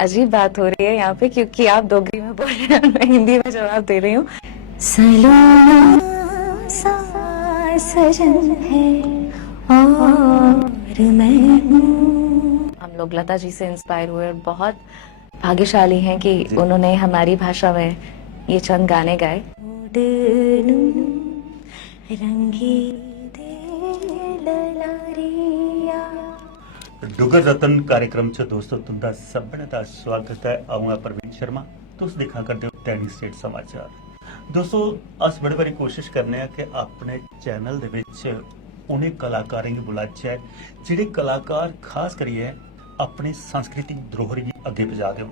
अजीब बात हो रही है यहाँ पे क्योंकि आप डोगरी में बोल रहे हैं और मैं हिंदी में जवाब दे रही हूँ। सलोना सा सजन है और मैं हूँ। हम लोग लता जी से इंस्पायर हुए और बहुत भाग्यशाली हैं कि उन्होंने हमारी भाषा में ये चंद गाने गाए। रंगी दे ललारिया। डुगर रतन कार्यक्रम च दोस्तों तुंदा सबने दा स्वागत है। आऊंगा प्रवीण शर्मा। तुस दिखा करते हो टैनी स्टेट समाचार। दोस्तों अस बड़ी बारी कोशिश करने कि अपने चैनल दे विच उन्हें कलाकारें गी बुलाचे जेडे कलाकार खास करिए अपनी सांस्कृतिक धरोहर गी अगे पजा दे।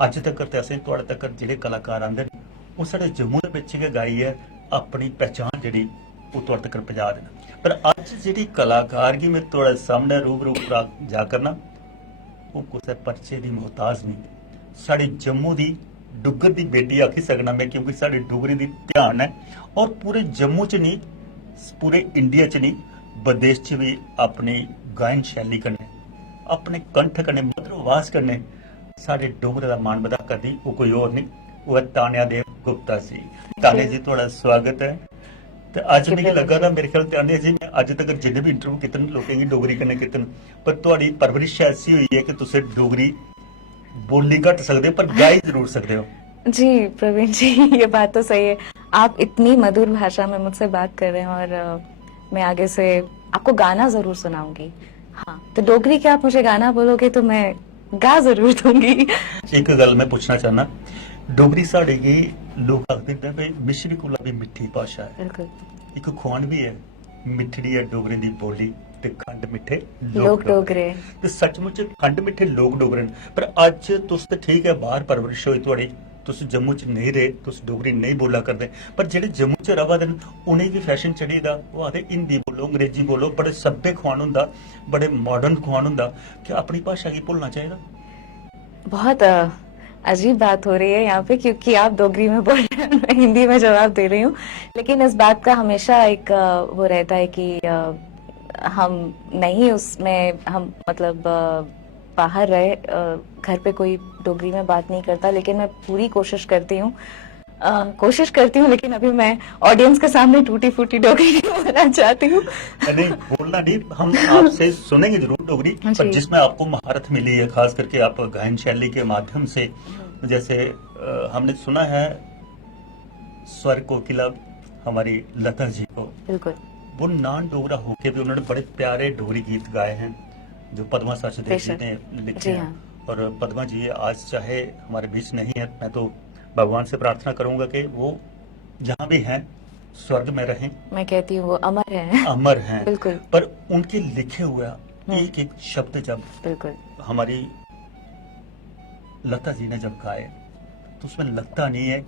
अज तक ते असें तुहाडे तक जेडे कलाकार आंदे ने वो साडे जम्मू दे विच गै गाई है अपनी पहचान जेडी वो तुहाडे तक पजा देना। पर अज जी कलाकार की मैं थोड़े सामने रूबरू जा करना वो कुछ परचे की मोहताज नहीं। साड़ी जम्मू की डुगर की बेटी आखी सकना मैं क्योंकि साड़ी डुगरी की ध्यान है और पूरे जम्मू च नहीं पूरे इंडिया च नहीं विदेश च भी अपनी गायन शैली कन्नै अपने कंठ कन्नै मधुर आवाज कन्नै साढ़े डोगरे का मान बधा करती वो कोई और नहीं वो है तान्या देव गुप्ता जी। तान्या जी थोड़ा स्वागत है। तो अज मिगी लगा ना मेरे ख्याल तान्या जी मैं अज तक जिन्ने भी इंटरव्यू कितने लोगों की डोगरी कन्नै कितने पर तुहाडी परवरिश ऐसी हुई है कि तुसे डोगरी बोली घट सकते पर गाई जरूर सकते हो। जी प्रवीण जी ये बात तो सही है। आप इतनी मधुर भाषा में मुझसे बात कर रहे हैं और मैं आगे से आपको गाना जरूर सुनाऊंगी। हाँ तो डोगरी के आप मुझे गाना बोलोगे तो मैं गा जरूर दूंगी। एक गल मैं पूछना चाहना डोगरी साढ़े की लोग आखते हैं भाई मिश्री कोला भी मिठी भाषा है। बिल्कुल एक खुआन भी है मिठड़ी है डोगरी दी बोली ते खंड मिठे लोग डोगरे ते सचमुच खंड मिठे लोग डोगरे न। पर अज तुस ते ठीक है बाहर परवरिश होई तुहाडी तुस जम्मू च नहीं रहे तुस डोगरी नहीं बोला करदे पर जेडे जम्मू च रवा दे उन्हें भी फैशन चढ़ी दा वो आखदे हिंदी बोलो अंग्रेजी बोलो बड़े सभ्य खुआन हुंदा बड़े मॉडर्न खुआन हुंदा क्या अपनी भाषा की भुलना चाहिए। बहुत अजीब बात हो रही है यहाँ पे क्योंकि आप डोगरी में बोल रहे हैं मैं हिंदी में जवाब दे रही हूँ। लेकिन इस बात का हमेशा एक वो रहता है कि हम नहीं उसमें हम मतलब बाहर रहे घर पे कोई डोगरी में बात नहीं करता लेकिन मैं पूरी कोशिश करती हूँ लेकिन अभी मैं ऑडियंस के सामने टूटी फूटी डोगरी नहीं बोलना चाहती हूँ। नहीं बोलना नहीं हम आपसे सुनेंगे जरूर डोगरी पर जिसमें आपको महारत मिली है खास करके आप गायन शैली के माध्यम से जैसे हमने सुना है स्वर कोकिला हमारी लता जी को बिल्कुल वो नान डोगरा होके भी उन्होंने बड़े प्यारे डोगरी गीत गाए हैं जो पद्मा सचदेव जी ने लिखे हैं। और पद्मा जी आज चाहे हमारे बीच नहीं है मैं तो भगवान से प्रार्थना करूंगा कि वो जहाँ भी हैं स्वर्ग में रहें। मैं कहती हूँ वो अमर हैं बिल्कुल। पर उनके लिखे हुए एक एक शब्द जब बिल्कुल हमारी लता जी ने जब गाए तो उसमें लगता नहीं है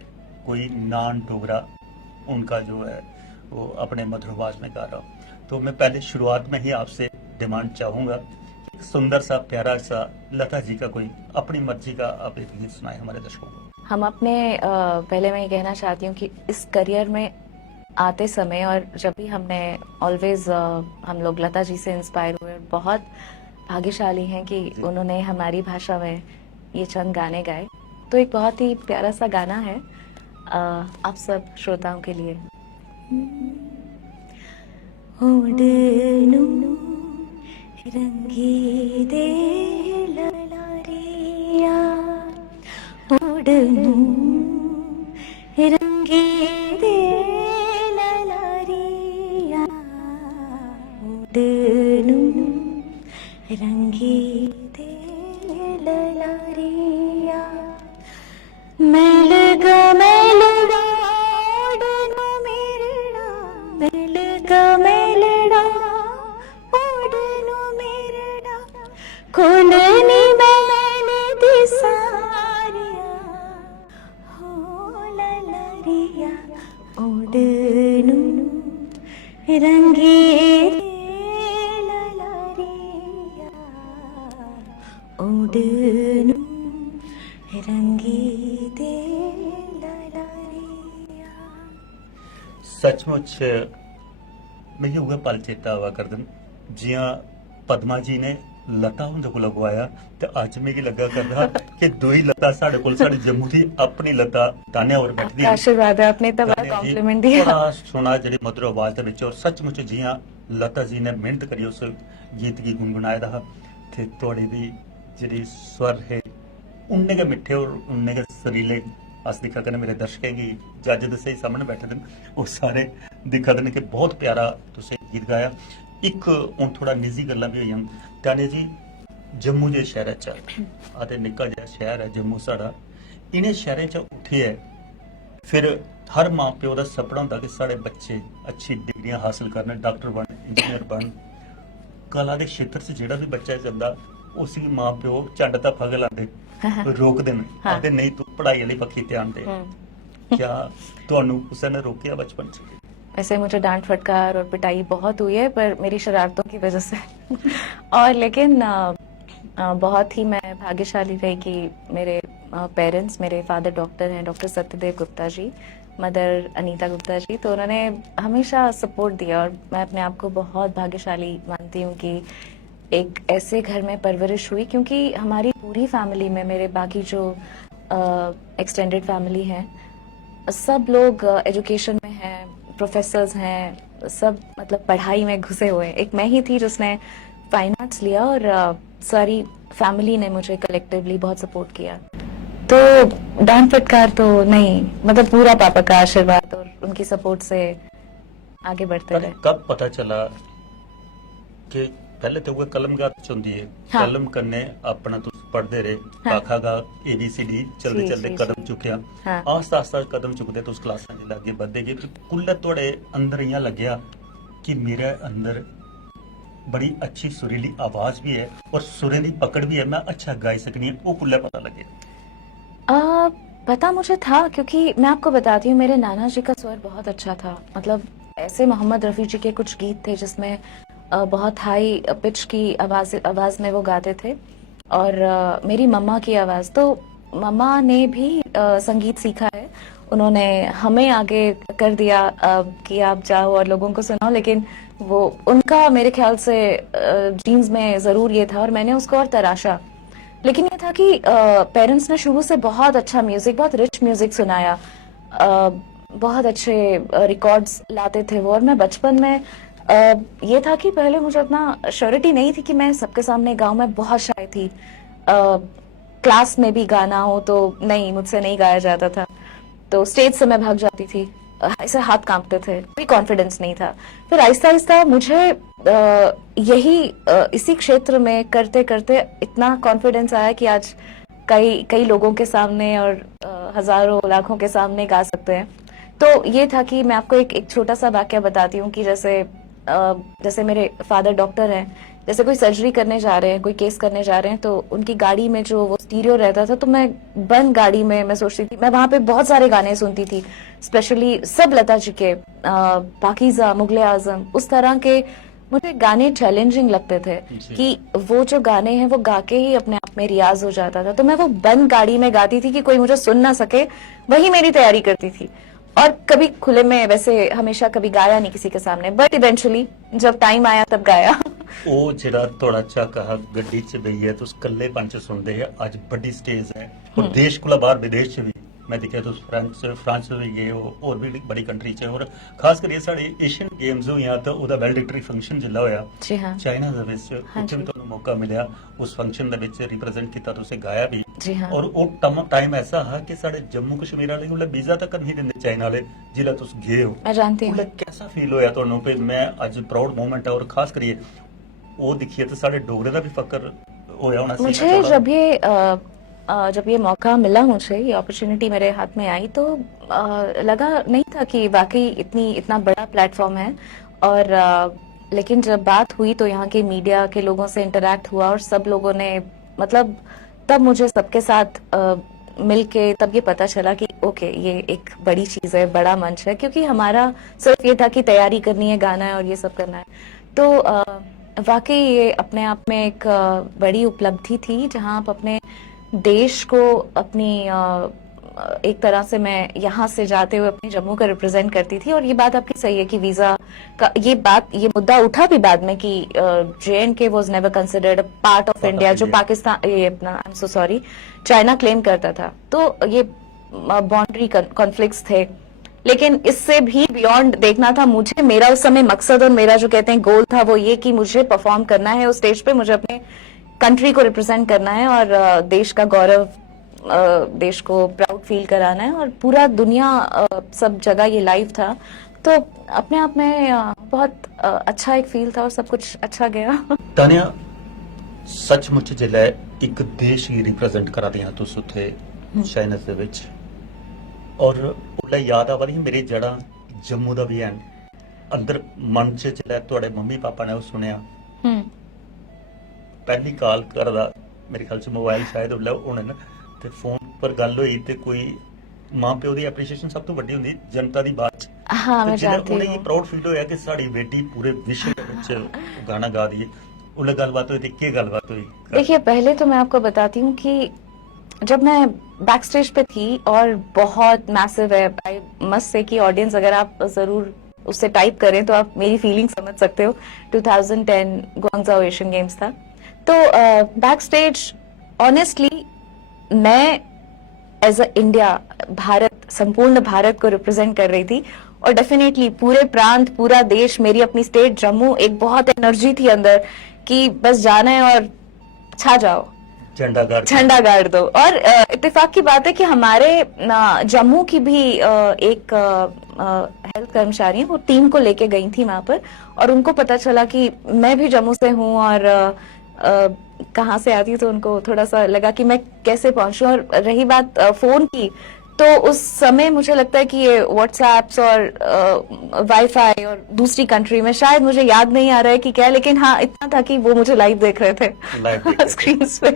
कोई नान डोगरा उनका जो है वो अपने मधुर आवाज में गा रहा हो। तो मैं पहले शुरुआत में ही आपसे डिमांड चाहूंगा एक सुंदर सा प्यारा सा लता जी का कोई अपनी मर्जी का आप एक गीत सुनाए हमारे दर्शकों को। हम अपने पहले मैं ये कहना चाहती हूँ कि इस करियर में आते समय और जब भी हमने ऑलवेज हम लोग लता जी से इंस्पायर हुए और बहुत भाग्यशाली हैं कि उन्होंने हमारी भाषा में ये चंद गाने गाए। तो एक बहुत ही प्यारा सा गाना है आप सब श्रोताओं के लिए। रंगी दे ललारिया ओडनू रंगी दे ललारिया ओडनू रंगी दे ललारिया मेलगा मेलड़ा ओडनू मेरड़ा मेलगा मेलड़ा ओडनू मेरड़ा कोलनी मैंने दिसारिया हो ललरिया ओडनू रंगी ललरिया ओडनू रंगी दे ललरिया। सचमुच मैं ये हुए पल चेता हुआ कर दिन जियां पद्मा जी ने लता हुंदे कोल गवाया ते अज मिगी लग्गा करदा कि दुई लता साडे कोल साडे जम्मू दी अपनी लता तान्या और बैठदी आपका आशीर्वाद है, आपने इतना बड़ा कॉम्प्लीमेंट दिया। बड़ा सोहना जेह्ड़ी मधुर आवाज दे विच और सचमुच जियां लता जी ने मेहनत करी उस गीत गी गुनगुनाए दा हा ते तुहाड़ी दी जेह्ड़ी स्वर है उन्ने गै मिट्ठे और उन्ने गै सरीले अस दिक्खा करने मेरे दर्शकें गी जज दे स्हेई सामने बैठे दे न ओह् सारे दिक्खा दे न कि बहुत प्यारा तुसें गीत गाया। एक हुन थोड़ा निजी गल्लां भी होईयां तान्या जी जम्मू जे शहर च आते निक्का जिहा शहर है जम्मू साढ़ा इन्हें शहरें च उठियै फिर हर मां प्यो का सपना होंदा कि साढ़े बच्चे अच्छी डिग्रियां हासिल करन डॉक्टर बन इंजीनियर बन कला के क्षेत्र से जेड़ा भी बच्चा जंदा उसी मां प्यो झंड दा फग लांदे रोक देन हाँ। आखदे नहीं तू पढ़ाई वाली पक्खी ध्यान दे क्या तुहानू कुसै ने रोकिया बचपन च वैसे मुझे डांट फटकार और पिटाई बहुत हुई है पर मेरी शरारतों की वजह से और लेकिन बहुत ही मैं भाग्यशाली रही कि मेरे पेरेंट्स, मेरे फादर डॉक्टर हैं, डॉक्टर सत्यदेव गुप्ता जी, मदर अनीता गुप्ता जी, तो उन्होंने हमेशा सपोर्ट दिया और मैं अपने आप को बहुत भाग्यशाली मानती हूँ कि एक ऐसे घर में परवरिश हुई क्योंकि हमारी पूरी फैमिली में मेरे बाकी जो एक्सटेंडेड फैमिली हैं सब लोग एजुकेशन में हैं, प्रोफेसर्स हैं, सब मतलब पढ़ाई में घुसे हुए हैं। एक मैं ही थी जिसने फाइन आर्ट्स लिया और सारी फैमिली ने मुझे कलेक्टिवली बहुत सपोर्ट किया। तो डांट फटकार तो नहीं, मतलब पूरा पापा का आशीर्वाद और उनकी सपोर्ट से आगे बढ़ते रहे। कब पता चला कि पहले तो वो कलमगार चुनदी है हाँ। कलम कन्ने अपना तुस पढ़दे रहे काखा गा ABCD चलते जी, चलते जी, कदम जी। चुकिया हाँ। आस्ता आस्ता कदम चुकदे तुस क्लासां जिल्लै अग्गे बधदे गए कुल्ले थोड़े अंदर इयां लग्गेआ कि मेरे अंदर बड़ी अच्छी सुरीली आवाज भी है और सुरें दी पकड़ भी है मैं अच्छा गाई सकनी है वो कुल्ले पता लगे पता मुझे था क्योंकि मैं आपको बताती हूँ मेरे नाना जी का स्वर बहुत अच्छा था। मतलब ऐसे मोहम्मद रफ़ी जी के कुछ गीत थे जिसमें बहुत हाई पिच की आवाज में वो गाते थे और मेरी मम्मा की आवाज, तो मम्मा ने भी संगीत सीखा है। उन्होंने हमें आगे कर दिया कि आप जाओ और लोगों को सुनाओ, लेकिन वो उनका मेरे ख्याल से जीन्स में जरूर ये था और मैंने उसको और तराशा। लेकिन ये था कि पेरेंट्स ने शुरू से बहुत अच्छा म्यूजिक, बहुत रिच म्यूजिक सुनाया, बहुत अच्छे रिकॉर्ड्स लाते थे वो। और मैं बचपन में ये था कि पहले मुझे उतना श्योरिटी नहीं थी कि मैं सबके सामने गाऊं। मैं बहुत शाय थी, क्लास में भी गाना हो तो नहीं, मुझसे नहीं गाया जाता था, तो स्टेज से मैं भाग जाती थी, ऐसे हाथ कांपते थे, कोई कॉन्फिडेंस नहीं था। फिर आहिस्ता आहिस्ता मुझे इसी क्षेत्र में करते करते इतना कॉन्फिडेंस आया कि आज कई लोगों के सामने और हजारों लाखों के सामने गा सकते हैं। तो ये था कि मैं आपको एक छोटा सा वाक्य बताती हूँ कि जैसे मेरे फादर डॉक्टर हैं, जैसे कोई सर्जरी करने जा रहे हैं, कोई केस करने जा रहे हैं, तो उनकी गाड़ी में जो वो स्टीरियो रहता था, तो मैं बंद गाड़ी में मैं सोचती थी, मैं वहां पे बहुत सारे गाने सुनती थी, स्पेशली सब लता जी के, पाकीज़ा, मुगले आजम, उस तरह के मुझे गाने चैलेंजिंग लगते थे कि वो जो गाने हैं वो गा के ही अपने आप में रियाज हो जाता था। तो मैं वो बंद गाड़ी में गाती थी कि कोई मुझे सुन ना सके, वही मेरी तैयारी करती थी। और कभी खुले में वैसे हमेशा कभी गाया नहीं किसी के सामने, बट इवेंचुअली जब टाइम आया तब गाया। ਉਹ ਜਿਹੜਾ ਤੁਹਾਡਾ ਝਾਕਾ ਗੱਡੀ 'ਚ ਬਈ ਹੈ ਤੁਸੀਂ ਇਕੱਲੇਪਨ 'ਚ ਸੁਣਦੇ ਹੈ ਅੱਜ ਵੱਡੀ ਸਟੇਜ ਹੈ ਔਰ ਦੇਸ਼ ਕੋਲ ਬਾਹਰ ਵਿਦੇਸ਼ 'ਚ ਵੀ मैं देखा तो फ्रांस भी गए हो और भी बड़ी कंट्री च और खास करिए साढ़े एशियन गेम्स होइयां तो ਉਹਦਾ ਵੈਲਡਿਕਟਰੀ ਫੰਕਸ਼ਨ ਜਿੱਲਾ ਹੋਇਆ जी हाँ, ਚਾਈਨਾ ਦੇ ਵਿੱਚ ਉੱਥੇ ਵੀ ਤੁਹਾਨੂੰ ਮੌਕਾ ਮਿਲਿਆ ਉਸ ਫੰਕਸ਼ਨ ਦੇ ਵਿੱਚ ਰਿਪਰੈਜ਼ੈਂਟ ਕੀਤਾ ਤੁਸੀਂ ਗਾਇਆ ਵੀ जी हाँ। और ਉਹ टाइम ऐसा है कि साढ़े जम्मू कश्मीर वाले कोल वीजा तक नहीं दिंदे चाइना वाले जिला तुम गए हो मैं जानती हूँ। ਉਹਦਾ कैसा फील होया ਤੁਹਾਨੂੰ कि मैं ਅੱਜ प्राउड मोमेंट है और खास करिए वो दिखिए तो साढ़े डोगरे का भी फकर होया होना मुझे जब ये मौका मिला, मुझे ये अपॉर्चुनिटी मेरे हाथ में आई, तो लगा नहीं था कि वाकई इतना बड़ा प्लेटफॉर्म है। और लेकिन जब बात हुई तो यहाँ के मीडिया के लोगों से इंटरेक्ट हुआ और सब लोगों ने मतलब तब मुझे सबके साथ मिलके तब ये पता चला कि ओके ये एक बड़ी चीज है, बड़ा मंच है, क्योंकि हमारा सिर्फ ये था कि तैयारी करनी है, गाना है और ये सब करना है। तो वाकई ये अपने आप में एक बड़ी उपलब्धि थी जहाँ आप अपने देश को अपनी एक तरह से मैं यहाँ से जाते हुए अपने जम्मू का रिप्रेजेंट करती थी। और ये बात आपकी सही है कि वीजा का ये मुद्दा उठा भी बाद में कि JNK was never considered part of India, जो पाकिस्तान ये अपना I am so sorry China claim करता था। तो ये बाउंड्री कॉन्फ्लिक्ट्स थे, लेकिन इससे भी बियॉन्ड देखना था मुझे। मेरा उस समय मकसद और मेरा जो कहते हैं गोल था वो ये कि मुझे परफॉर्म करना है उस स्टेज पे, मुझे अपने कंट्री को रिप्रेजेंट करना है और देश का गौरव, देश को प्राउड फील कराना है। और पूरा दुनिया सब जगह ये लाइव था, तो अपने आप में बहुत अच्छा एक फील था और सब कुछ अच्छा गया। ਤਾਨੀਆ ਸੱਚਮੁੱਚ ਜਿਲੇ ਇੱਕ ਦੇਸ਼ ਹੀ ਰਿਪਰੈਜ਼ੈਂਟ ਕਰਦੇ ਹਾਂ ਤੁਸੀਂ ਉੱਥੇ ਚਾਈਨਾ ਦੇ ਵਿੱਚ, ਔਰ ਉਹਲਾ ਯਾਦ ਆਵਾ ਰਹੀ ਮੇਰੇ ਜੜਾ ਜੰਮੂ ਦਾ ਵੀ ਹੈ ਅੰਦਰ ਮਨ ਚ ਜਿਲੇ ਤੁਹਾਡੇ ਮੰਮੀ ਪਾਪਾ ਨੇ ਉਹ ਸੁਣਿਆ ਪਹਿਲੀ ਕਾਲ ਕਰਦਾ ਮੇਰੇ ਖਿਆਲ ਚ ਮੋਬਾਈਲ ਸ਼ਾਇਦ ਉਹਲਾ ਹੋਣੇ ਨਾ, ਤੇ ਫੋਨ ਪਰ ਗੱਲ ਹੋਈ ਤੇ ਕੋਈ ਮਾਂ ਪਿਓ ਦੀ ਐਪਰੀਸ਼ੀਏਸ਼ਨ ਸਭ ਤੋਂ ਵੱਡੀ ਹੁੰਦੀ ਜਨਤਾ ਦੀ ਬਾਤ ਚ। हाँ मैं ਜਿਹੜਾ जानती ਉਹਨੇ हूँ। ਇਹ ਪ੍ਰਾਊਡ ਫੀਲ ਹੋਇਆ ਕਿ ਸਾਡੀ ਬੇਟੀ ਪੂਰੇ ਵਿਸ਼ਵ ਦੇ ਵਿੱਚ ਗਾਣਾ ਗਾ ਦਈਏ, ਉਹਲਾ ਗੱਲਬਾਤ ਹੋਈ ਤੇ ਕੀ ਗੱਲਬਾਤ होई? देखिए पहले तो मैं आपको बताती हूँ कि जब मैं बैक स्टेज पे थी, और बहुत मैसिव है, आई मस्ट से कि ऑडियंस अगर आप जरूर उससे टाइप करें तो आप मेरी फीलिंग समझ सकते हो। 2010 ग्वांगझाओ एशियन गेम्स था, तो बैक स्टेज ऑनेस्टली मैं एज अ इंडिया, भारत, संपूर्ण भारत को रिप्रेजेंट कर रही थी। और डेफिनेटली पूरे प्रांत, पूरा देश, मेरी अपनी स्टेट जम्मू, एक बहुत एनर्जी थी अंदर कि बस जाना है और छा जाओ, झंडा गाड़ दो। और इत्तेफाक की बात है कि हमारे जम्मू की भी एक हेल्थ कर्मचारी है, वो टीम को लेके गई थी वहां पर, और उनको पता चला कि मैं भी जम्मू से हूँ और कहाँ से आती, तो उनको थोड़ा सा लगा कि मैं कैसे पहुंचूं। और रही बात फोन की, तो उस समय मुझे लगता है कि ये व्हाट्सएप्स और वाईफाई और दूसरी कंट्री में, शायद मुझे याद नहीं आ रहा है कि क्या, लेकिन हाँ इतना था कि वो मुझे लाइव देख रहे थे स्क्रीन पे।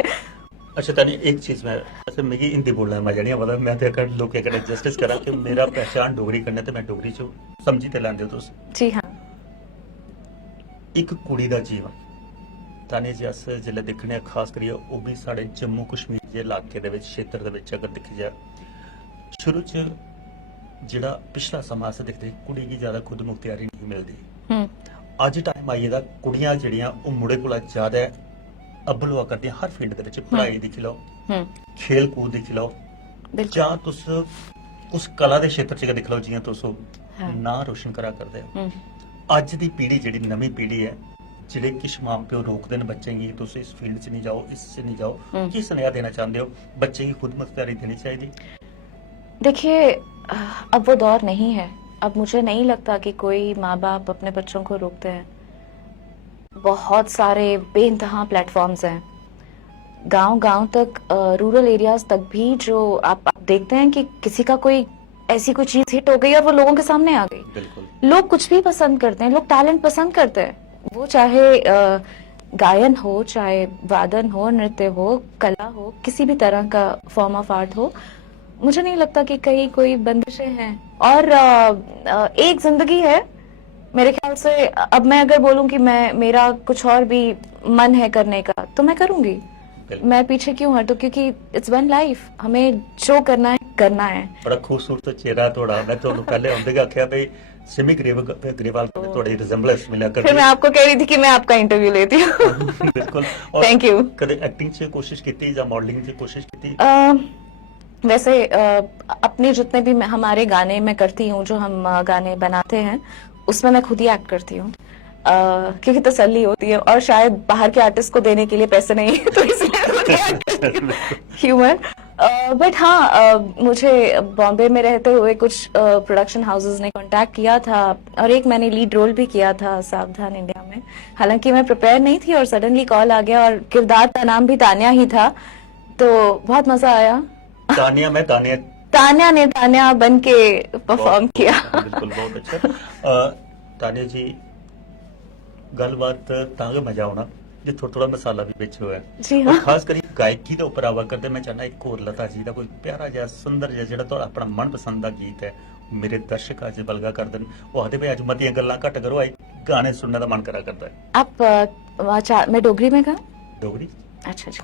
अच्छा तानी एक चीज मैं अच्छा मेरी हिंदी बोलना मैं जानी मतलब मैं ते कर लोग के जस्टिस करा कि मेरा पहचान डोगरी करने ते मैं डोगरी चो समझी ते लांदे हो तुस जी हाँ। एक कुड़ी दा जीवन तानी जी अस जिले दिखने खास करिए वो भी साडे जम्मू कश्मीर जे इलाके दे विच क्षेत्र दे विच अगर दिखी जाए शुरू च जिहड़ा पिछला समा अस दिखदे कुड़ी की ज्यादा खुद मुख्तियारी नहीं मिलदी। अज टाइम आई दा कुड़ियां जिहड़ियां ओ मुंडे कोला ज्यादा अव्वल हुआ करदी हर फील्ड दे विच, पढ़ाई दिखी लो, खेल कूद दिखी लो, जां तुस उस कला दे क्षेत्र च दिख लो जियां तुस ना रोशन करा करदे हो। अज दी पीढ़ी जिहड़ी नवीं पीढ़ी है जिहड़े किश मां प्यो रोकदे ने बच्चे गी तुस इस फील्ड च नहीं जाओ, इससे नहीं जाओ, की सुनेहा देना चाहते हो? बच्चे की खुद मुख्तियारी देनी चाहिए? देखिए अब वो दौर नहीं है। अब मुझे नहीं लगता कि कोई माँ बाप अपने बच्चों को रोकते हैं। बहुत सारे बेइंतहा प्लेटफॉर्म्स हैं, गांव तक, रूरल एरियाज तक भी, जो आप देखते हैं कि किसी का कोई ऐसी कोई चीज हिट हो गई और वो लोगों के सामने आ गई। लोग कुछ भी पसंद करते हैं, लोग टैलेंट पसंद करते हैं, वो चाहे गायन हो, चाहे वादन हो, नृत्य हो, कला हो, किसी भी तरह का फॉर्म ऑफ आर्ट हो। मुझे नहीं लगता कि कहीं कोई बंदिशें हैं। और एक जिंदगी है मेरे ख्याल से। अब मैं अगर बोलूं कि मेरा कुछ और भी मन है करने का, तो मैं करूंगी, मैं पीछे क्यों हटूं, क्योंकि इट्स वन लाइफ, हमें जो करना है करना है। बड़ा खूबसूरत चेहरा थोड़ा, मैं तो पहले आंदे आख्या भाई सिमी ग्रेवाल थोड़ी रिजेंबलेंस मिला कर। फिर मैं आपको कह रही थी कि मैं आपका इंटरव्यू लेती हूँ। बिल्कुल। Thank you. कदे एक्टिंग से कोशिश की या मॉडलिंग से कोशिश की? वैसे अपने जितने भी हमारे गाने मैं करती हूँ, जो हम गाने बनाते हैं उसमें मैं खुद ही एक्ट करती हूँ, क्योंकि तसल्ली होती है, और शायद बाहर के आर्टिस्ट को देने के लिए पैसे नहीं है, तो इसलिए ह्यूमर। बट हाँ, मुझे बॉम्बे में रहते हुए कुछ प्रोडक्शन हाउसेस ने कांटेक्ट किया था, और एक मैंने लीड रोल भी किया था सावधान इंडिया में। हालांकि मैं प्रिपेयर नहीं थी और सडनली कॉल आ गया, और किरदार का नाम भी तान्या ही था, तो बहुत मजा आया। तान्या ने तान्या बन के परफॉर्म किया। बिल्कुल, बहुत अच्छा। तान्या जी गलबात तांगे मजा आना जो थोड़ा मसाला भी बिच हुआ है जी हाँ। खास करी गायकी के उपर आवा करते मैं चाहना एक होर लता जी का कोई प्यारा जिहा सुंदर जिहा जिहड़ा तुहाडा अपना मनपसंद दा गीत है मेरे दर्शक अज बलगा कर देन वो आखदे भाई अज मतियां गल्लां घट करो आई गाने सुनने का मन करा करता है। आप मैं डोगरी में गा? डोगरी? अच्छा जी।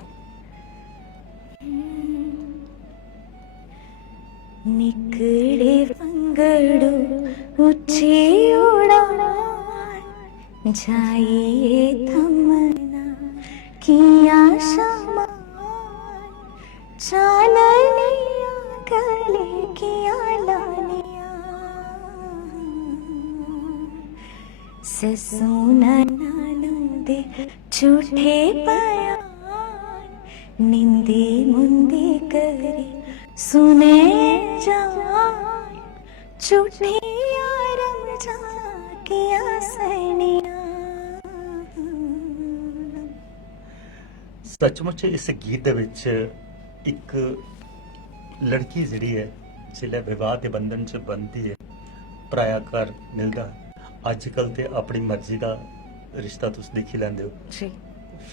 निकड़े फंगड़ू ऊंची उड़ान जाइए थमना किया शमा चालनिया गले किया लानिया ससुना नानू दे झूठे बयान निंदी मुंदी करी सुने जान झूठी आरम जा किया सैनिया। ਸੱਚਮੁੱਚ ਇਸ ਗੀਤ ਦੇ ਵਿੱਚ ਇੱਕ ਲੜਕੀ ਜਿਹੜੀ ਹੈ ਜਿਲੇ ਵਿਵਾਹ ਦੇ ਬੰਧਨ 'ਚ ਬੰਦੀ ਹੈ ਪਰਾਇਆ ਘਰ ਮਿਲਦਾ ਅੱਜ ਕੱਲ ਤੇ ਆਪਣੀ ਮਰਜ਼ੀ ਦਾ ਰਿਸ਼ਤਾ ਤੁਸੀਂ ਦੇਖ ਹੀ ਲੈਂਦੇ ਹੋ जी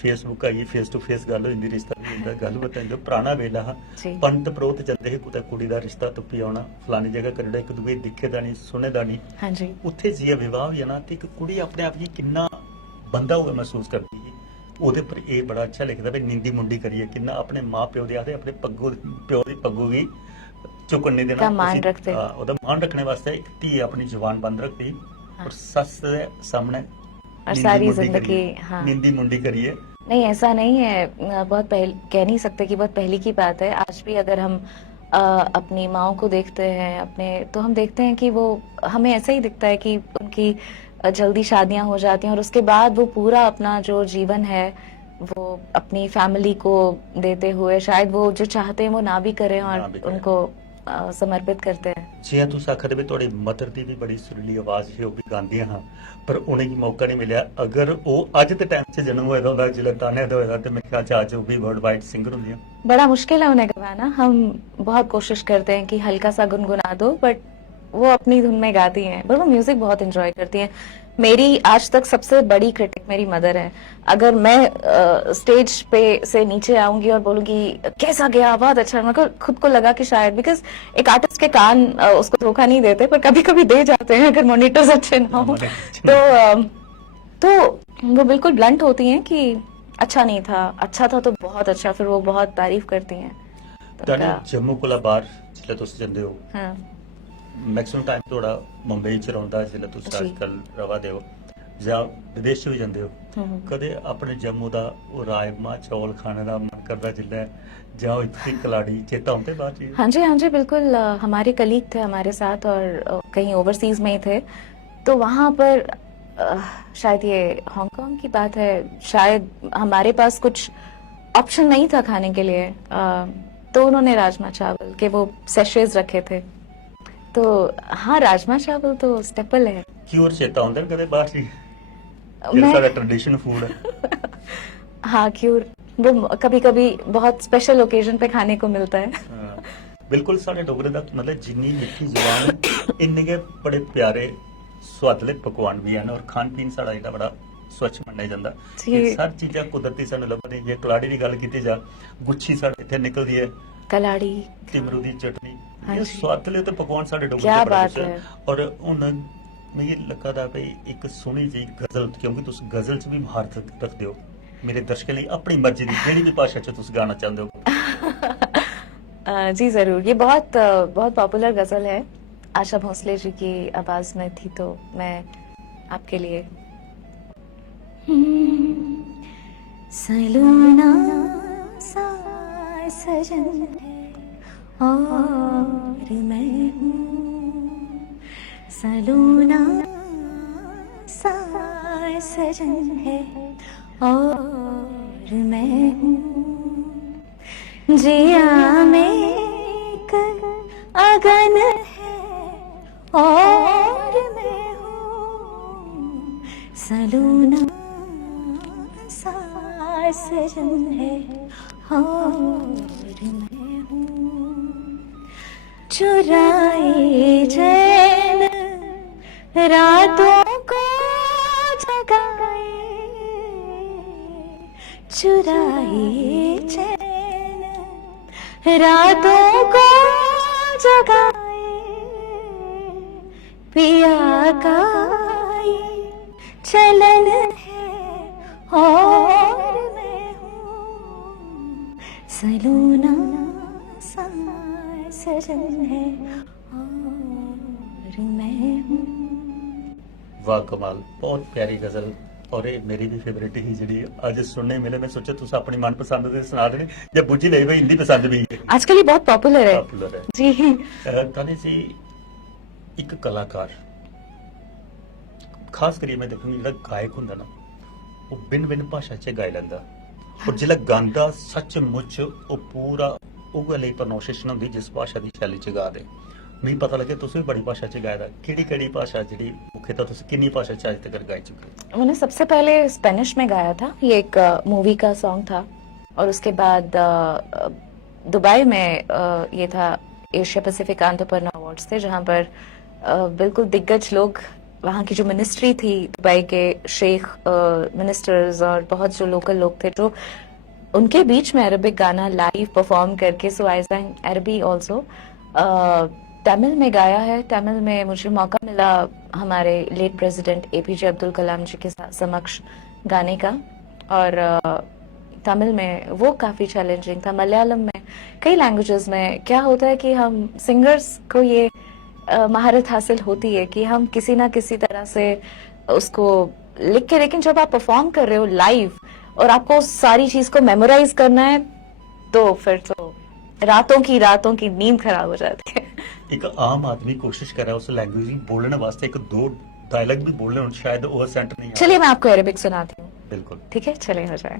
ਫੇਸਬੁੱਕ ਆਈ ਫੇਸ ਟੂ ਫੇਸ ਗੱਲ ਹੋ ਜਾਂਦੀ ਰਿਸ਼ਤਾ ਵੀ ਹੁੰਦਾ ਗੱਲ ਬਤਾਉਂਦੇ ਪੁਰਾਣਾ ਵੇਲਾ जी ਪੰਤ ਪ੍ਰੋਤ ਚੱਲਦੇ ਸੀ ਕੁਤੇ ਕੁੜੀ ਦਾ ਰਿਸ਼ਤਾ ਤੁੱਪੀ ਆਉਣਾ ਫਲਾਣੀ ਜਗ੍ਹਾ ਕਰੜਾ ਇੱਕ ਦੂਏ ਦਿਖੇ ਦਾ ਨਹੀਂ ਸੁਣੇ ਦਾ ਨਹੀਂ हाँ जी ਉੱਥੇ ਜੀ ਵਿਵਾਹ ਵੀ ਹੈ ਨਾ ਤੇ ਇੱਕ ਕੁੜੀ ਆਪਣੇ ਆਪ ਹੀ ਕਿੰਨਾ ਬੰਦਾ ਹੋਇਆ ਮਹਿਸੂਸ ਕਰਦੀ ਹੈ ਉਹਦੇ ਪਰ ਇਹ ਬੜਾ ਅੱਛਾ ਲਿਖਦਾ ਵੀ ਨਿੰਦੀ ਮੁੰਡੀ ਕਰੀਏ ਕਿੰਨਾ ਆਪਣੇ ਮਾਂ ਪਿਓ ਦੇ ਆਦੇ ਆਪਣੇ ਪੱਗੋ ਪਿਓ ਦੀ ਪੱਗੋ ਵੀ ਚੁੱਕਣ ਨਹੀਂ ਦੇਣਾ का मान ਅਸੀਂ, रखते। ਉਹਦਾ ਮਾਣ ਰੱਖਣੇ ਵਾਸਤੇ ਇੱਕ ਧੀ ਆਪਣੀ ਜ਼ੁਬਾਨ ਬੰਦ ਰੱਖਦੀ ਔਰ ਸੱਸ ਦੇ ਸਾਹਮਣੇ और ਨਿੰਦੀ सारी ਮੁੰਡੀ जिंदगी ਕਰੀਏ, हाँ ਨਿੰਦੀ ਮੁੰਡੀ ਕਰੀਏ नहीं ऐसा नहीं है बहुत पहले कह नहीं सकते कि बहुत पहले की बात है आज भी अगर हम अपनी माओ को देखते हैं अपने तो हम देखते हैं कि वो हमें ऐसा ही दिखता है कि उनकी जल्दी शादियां हो जाती हैं और उसके बाद वो पूरा अपना जो जीवन है वो अपनी फैमिली को देते हुए शायद वो जो चाहते हैं वो ना भी करें ना और भी करें। उनको समर्पित करते हैं। ਜੇ ਤੁਸੀਂ ਆਖਦੇ ਵੀ ਤੁਹਾਡੀ ਮਦਰ ਦੀ ਵੀ ਬੜੀ ਸੁਰੀਲੀ ਆਵਾਜ਼ ਸੀ ਉਹ ਵੀ ਗਾਉਂਦੀਆਂ ਹਾਂ ਪਰ ਉਹਨੇ ਕੀ ਮੌਕਾ ਨਹੀਂ ਮਿਲਿਆ ਅਗਰ ਉਹ ਅੱਜ ਦੇ ਟਾਈਮ 'ਚ ਜਨਮ ਹੋਇਆ ਹੁੰਦਾ ਜ਼ਿਲ੍ਹਾ ਤਾਨੇ ਦਾ ਹੋਇਆ ਤੇ ਮੇਰੇ ਖਿਆਲ 'ਚ ਅੱਜ ਉਹ ਵੀ ਵਰਲਡ ਵਾਈਡ ਸਿੰਗਰ ਹੁੰਦੀਆਂ बड़ा मुश्किल है उन्हें गवाना हम बहुत कोशिश करते हैं कि हल्का सा गुनगुना दो बट वो अपनी धुन में गाती हैं पर वो म्यूजिक बहुत एंजॉय करती हैं। मेरी आज तक सबसे बड़ी क्रिटिक मेरी मदर है। अगर मैं स्टेज पे से नीचे आऊंगी और बोलूंगी कैसा गया बहुत अच्छा मेरे को खुद को लगा कि शायद बिकॉज एक आर्टिस्ट के कान उसको धोखा नहीं देते पर कभी कभी दे जाते हैं अगर मॉनिटर्स अच्छे ना हो तो वो बिल्कुल ब्लंट होती हैं कि अच्छा नहीं था अच्छा था तो बहुत अच्छा फिर वो बहुत तारीफ करती हैं तो ਤਾਨੇ उनका- ਜੰਮੂ ਕੋਲਾ ਬਾਹਰ ਜਿੱਲੇ ਤੁਸੀਂ ਜਾਂਦੇ ਹੋ हाँ ਮੈਕਸਿਮਮ ਟਾਈਮ ਤੁਹਾਡਾ ਮੁੰਬਈ 'ਚ ਰਹਿੰਦਾ ਜਿੱਲੇ ਤੁਸੀਂ ਜੀ। ਅੱਜ ਕੱਲ ਰਵਾ ਦਿਓ ਜਾਂ ਵਿਦੇਸ਼ 'ਚ ਵੀ ਜਾਂਦੇ ਹੋ हम्म। ਕਦੇ ਆਪਣੇ ਜੰਮੂ ਦਾ ਉਹ ਰਾਜਮਾ ਚੌਲ ਖਾਣੇ ਦਾ ਮਨ ਕਰਦਾ ਜਿੱਲੇ ਜਾਂ ਉਹ ਇੱਥੇ ਕਲਾੜੀ ਚੇਤਾ ਹੁੰਦੇ ਬਾਅਦ 'ਚ हाँ जी बिल्कुल हमारे कलीग थे हमारे साथ और कहीं ओवरसीज में ही थे तो वहां पर शायद ये हांगकांग की बात है शायद हमारे पास कुछ ऑप्शन नहीं था खाने के लिए तो उन्होंने राजमा चावल के वो सेशेज रखे थे तो हाँ राजमा चावल तो स्टेपल है। ਕਿਉਂ ਚੇਤਾ ਹੁੰਦੇ ਨੇ ਕਦੇ ਬਾਹਰ 'ਚ ਜਿਹੜਾ मैं ਸਾਡਾ ਟ੍ਰੈਡੀਸ਼ਨ ਫੂਡ ਹੈ हाँ क्यूर वो कभी कभी बहुत स्पेशल ओकेजन पे खाने को मिलता है। ਹਾਂ, ਬਿਲਕੁਲ ਸਾਡੇ ਡੋਗਰੇ ਦਾ ਮਤਲਬ ਜਿੰਨੀ ਮਿੱਠੀ ਜ਼ੁਬਾਨ ਹੈ ਇੰਨੇ ਕੇ ਬੜੇ ਪਿਆਰੇ ਸਵਾਦਲੇ ਪਕਵਾਨ ਵੀ ਹਨ ਔਰ ਖਾਣ ਪੀਣ ਸਾਡਾ ਜਿਹੜਾ ਬੜਾ ਸਵੱਛ ਮੰਨਿਆ ਜਾਂਦਾ ਜੀ। ਇਹ ਸਭ ਚੀਜ਼ਾਂ ਕੁਦਰਤੀ ਸਾਨੂੰ ਲੱਭਦੀਆਂ ਜੇ ਕਲਾੜੀ ਦੀ ਗੱਲ ਕੀਤੀ ਜਾ ਗੁੱਛੀ ਸਾਡੇ ਇੱਥੇ ਨਿਕਲਦੀ ਹੈ कलाड़ी ਤਿਮਰੂ ਦੀ ਚਟਨੀ हाँ ਇਹ जी। ਸਵਾਦਲੇ ਤੇ ਪਕਵਾਨ ਸਾਡੇ ਡੋਗਰੇ ਕਿਆ ਦੇ ਬੜਾ ਬਾਤ ਕੁਛ ਹੈ। ਔਰ ਹੁਣ ਮੈਨੂੰ ਲੱਗਾ ਦਾ ਵੀ ਇੱਕ ਸੋਹਣੀ ਜਿਹੀ ਗਜ਼ਲ ਕਿਉਂਕਿ ਤੁਸੀਂ ਗਜ਼ਲ 'ਚ ਵੀ ਮਹਾਰਤ ਰੱਖਦੇ ਹੋ ਮੇਰੇ ਦਰਸ਼ਕਾਂ ਲਈ ਆਪਣੀ ਮਰਜ਼ੀ ਦੀ ਜਿਹੜੀ ਵੀ ਭਾਸ਼ਾ 'ਚ ਤੁਸੀਂ ਗਾਣਾ ਚਾਹੁੰਦੇ ਹੋ जी जरूर ये बहुत बहुत पॉपुलर गजल है आशा भोसले जी की आवाज में थी तो मैं आपके लिए सलूना सा सजन है और मैं हूँ सलूना सा सजन है और मैं हूँ जिया में एक अगन है और मैं हूँ सलूना सा सजन है और मैं हूँ चुराए चैन रातों को जगाए चुराए चैन रातों को जगाए पिया का ये चलन है और मैं हूँ सलूना सा सजन है और मैं हूँ। वाह कमाल, बहुत प्यारी गजल। और ये मेरी भी फेवरेट ही जी अज सुनने मिले। मैं सोचा तुम अपनी मनपसंद के सुना देने जब बुझी ले भाई हिंदी पसंद भी है, आजकल ये बहुत पॉपुलर है पॉपुलर है जी। तानी जी एक कलाकार खास करिए मैं देखूंगी जो गायक होंगे ना वो भिन्न भिन्न भाषा च गाई लैंदा और जिला गांदा सचमुच वो पूरा उगले प्रोनाउंसिएशन होंगी जिस भाषा की शैली च गा दे। नहीं पता लगे तुम भी बड़ी भाषा च गाया केड़ी भाषा जी मुख्यतः तुम किन्नी भाषा च अज तक गाई चुके हो? मैंने सबसे पहले स्पेनिश में गाया था, ये एक मूवी का सॉन्ग था। और उसके बाद दुबई में ये था एशिया पैसिफिक एंटरप्रेन्योर अवार्ड्स थे, जहां पर बिल्कुल दिग्गज लोग, वहाँ की जो मिनिस्ट्री थी दुबई के शेख मिनिस्टर्स और बहुत जो लोकल लोग थे, जो उनके बीच में अरबिक गाना लाइव परफॉर्म करके, सो आई sang अरबी ऑल्सो। तमिल में गाया है। तमिल में मुझे मौका मिला हमारे late president APJ Abdul Kalam जी के समक्ष गाने का, और तमिल में वो काफी चैलेंजिंग था। मलयालम में, कई लैंग्वेजेस में क्या होता है कि हम सिंगर्स को ये महारत हासिल होती है कि हम किसी ना किसी तरह से उसको लिख के, लेकिन जब आप परफॉर्म कर रहे हो लाइव और आपको उस सारी चीज को मेमोराइज करना है तो फिर तो रातों की नींद खराब हो जाती है। एक आम आदमी कोशिश कर रहा है उस लैंग्वेज में बोलने वास्ते एक दो डायलॉग भी बोलने हो, शायद वो सेंट नहीं आ चलिए मैं आपको अरबिक सुनाती हूँ। बिल्कुल ठीक है, चले हो जाए।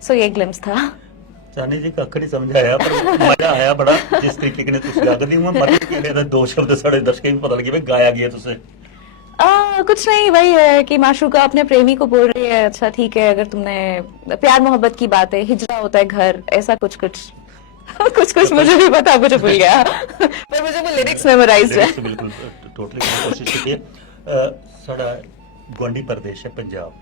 सो ये ग्लिम्स था। चानी जी कख नहीं समझ आया पर मजा आया बड़ा जिस तरीके ने तुम गा दी। मैं मतलब कि ये दो शब्द साढ़े दर्शकों को पता लगे भाई गाया गया तुझसे कुछ नहीं, वही है कि माशूका अपने प्रेमी को बोल रही है, अच्छा ठीक है अगर तुमने प्यार मोहब्बत की बात है, हिजरा होता है घर, ऐसा कुछ कुछ मुझे भी पता, मुझे भूल गया पर मुझे वो लिरिक्स मेमोराइज्ड है। बिल्कुल टोटली कोशिश की साड़ा गुआंढी प्रदेश है पंजाब।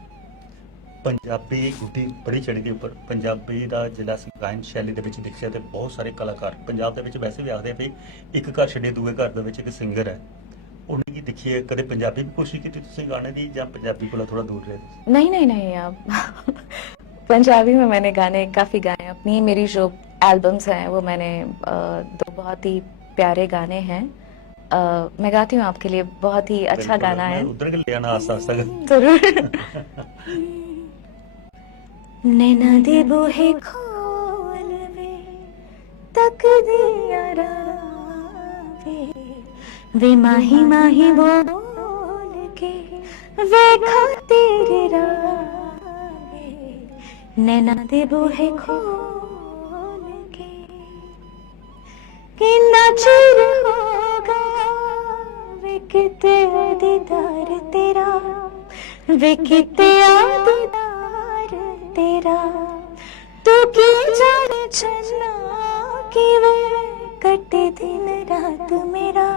पंजाबी गुड्डी बड़ी चढ़ी के उपर पंजाबी का जिला गायन शैली के देखिए तो बहुत सारे कलाकार पंजाब के वैसे भी आखते भी एक घर छड़े दूए घर एक सिंगर है उन्हें की देखिए कदे पंजाबी भी कोशिश की तुसी गाने दी या पंजाबी को थोड़ा दूर रहे? नहीं आप पंजाबी में मैंने गाने काफी गाए अपनी, मेरी जो एल्बम्स हैं वो मैंने दो बहुत ही प्यारे गाने हैं, मैं गाती हूँ आपके लिए, बहुत ही अच्छा गाना है। उधर के ले आना आस्ता जरूर। नैना दे बूहे खोल वे तक दिया रावे वे माही माही बोल के वे खातिर रावे नैना दे बूहे खोल के किन्ना चिर होगा वे किते दीदार तेरा वे किते दीदार तेरा तू की जाने चन्ना कि वे कटे दिन रात मेरा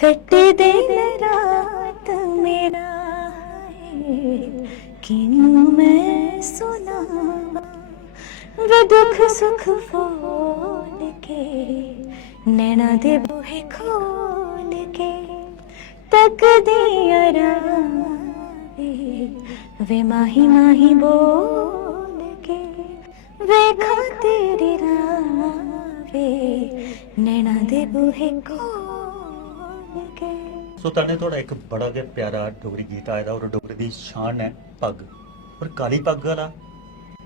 कटे दिन रात मेरा किन्नू मैं सुनावा वे दुख सुख फोल के नैना दे बूहे खोल के तक दिया रावे वे माही माही बोल के वे खातिर रावे नैना दे बूहे खोल के। सो ताने थोड़ा एक बड़ा गै प्यारा डोगरी गीत आया और डोगरी दी शान है पग और काली पग वाला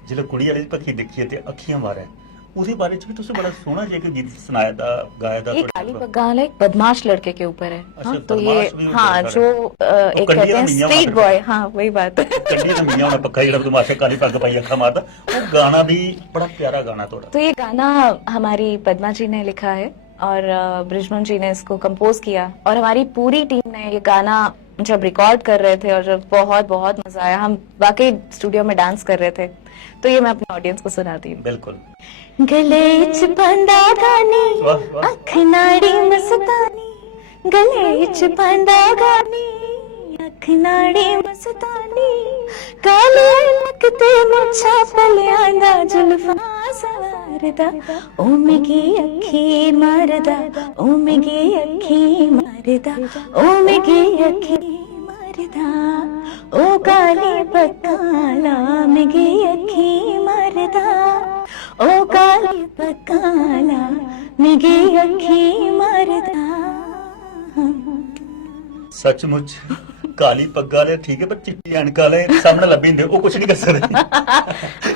जिल्लै कुड़ी वाली पक्खी देखिए ते अखियां मारे उसके बारे में भी तुझे बड़ा सोहना जेहा गीत सुनाया था गाया था। ये काली पग गाना एक बदमाश लड़के के ऊपर है। अच्छा, हाँ, तो ये हाँ जो एक कहते हैं स्ट्रीट बॉय, हाँ वही बात है। कंडी दा मियां होना पक्का जेड़ा तमाशा काली पग पाई अखा मारदा वो गाना भी बड़ा प्यारा गाना थोड़ा। तो ये गाना हमारी पद्मा जी ने लिखा है और ब्रिजमोहन जी ने इसको कंपोज किया और हमारी पूरी टीम ने ये गाना जब रिकॉर्ड कर रहे थे और जब बहुत बहुत मजा आया, हम वाकई स्टूडियो में डांस कर रहे थे, तो ये मैं अपने ऑडियंस को सुनाती हूँ। बिल्कुल। गले च पांदा गानी, वाह वाह। अख नाड़ी मस्तानी, गले च पांदा गानी, अख नाड़ी मस्तानी, काले नकते मुछा पलियां दा जुल्फां सवारदा, ओ मिगी अखी मारदा, ओ मिगी अखी मारदा, ओ मिगी अखी मारदा, ओ काली पकाला मिगी अखी मारदा, ओ काली पकाला मिगी अखी मारदा। सचमुच काली पग्गा वाले ठीक है, पर चिट्टी अणक वाले सामने लब्भी जंदे, ਉਹ कुछ नहीं कर सकते।